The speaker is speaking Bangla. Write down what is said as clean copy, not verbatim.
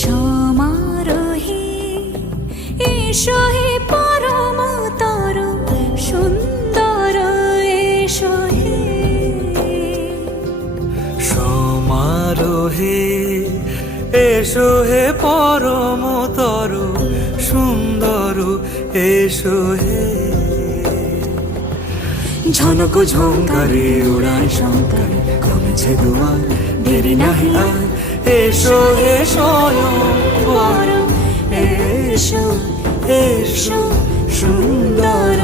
সমারোহে এসো হে পরমতর সুন্দর এসো হে। সমারোহে এসো হে পরমতর সুন্দর এসো হে। ঝনক ঝঙ্কারে উড়ায় শঙ্কারে কমেছে দুয়ার, দেরি নাহি আর এসো হে স্বয়ং বর। এসো এসো সুন্দর